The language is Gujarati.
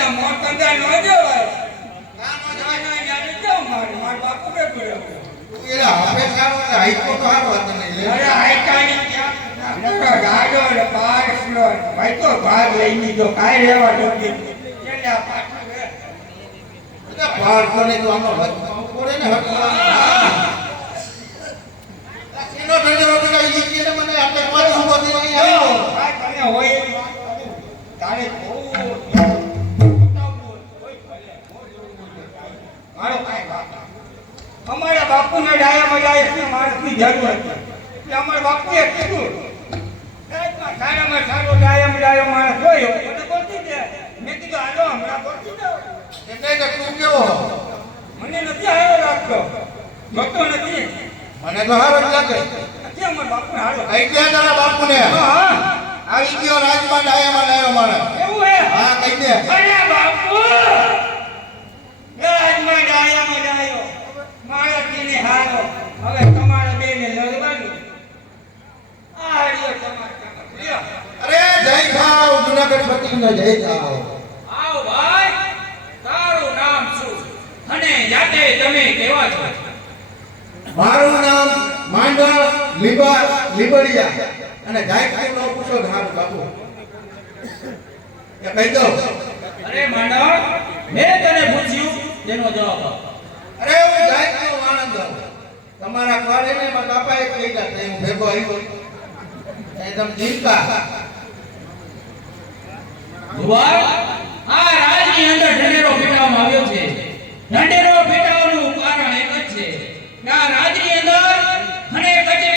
ત્યાં મોર કંદા નો જવાય ના જાને કેમ માર બાપુ કે પડ્યો એલા હવે સારો હાઈકો તો હારો હતો નહીં અરે હાઈકાની ક્યાં નકર ગાડો ને પાસલો ભાઈ તો ભાગ લઈ લીધો કાઈ રેવા દોતી કેલા પાછું રે બધા પાર કોને તો આનો હક કોને ને હક સીનો ઠંડો પેલા ઈ કે મને આપણે કોઈ ઉભો થઈ નહીં આવ્યો ભાઈ તમે હોય એવી વાત કરો તારે બહુ મારો કાઈ વાત અમારા બાપુને ડાયા મજાય છે માણસની જરૂર હતી એટલે અમારા બાપુએ કીધું સારામાં સારો ડાયો માણસ જોયો મને બોલતી દે મેં કીધું હાલો હમણાં બોલતી દો એટલે કે તું કેવો મને નથી આવ્યો લાગતો જોતો નથી મને તો હારો જ લાગે નથી અમારા બાપુને હાલો કઈ ગયા તારા બાપુને હા આવી ગયો રાજમાં ડાયો માણસ એવું હે હા કઈ દે અરે બાપુ રાજમાં ડાયો માણસને હાલો હવે તમારા બેને લડવાનું આ હાર્યો તમારા અરે જય ખાવ જુનાગઢ પતિનો જય ખાવ આવ ભાઈ તારું નામ શું અને જાતે તમે કેવા છો મારું નામ માંડળ લીબડિયા અને જાયખાઈ નો પૂછો ધારું બાપુ એ કહી દો અરે માંડવ મેં તને પૂછ્યું તેનો જવાબ આપ અરે હું જાયખાઈ નો આનંદ તમારા ઘરે ને મારા બાપાએ કહી દા હું ભેગો આવ્યો એકદમ જીવતા ભુવા આ રાજની અંદર ઢંઢેરો પીટાવવામાં આવ્યો છે ઢંઢેરો પીટાવવાનું કારણ એક જ છે કે આ રાજની અંદર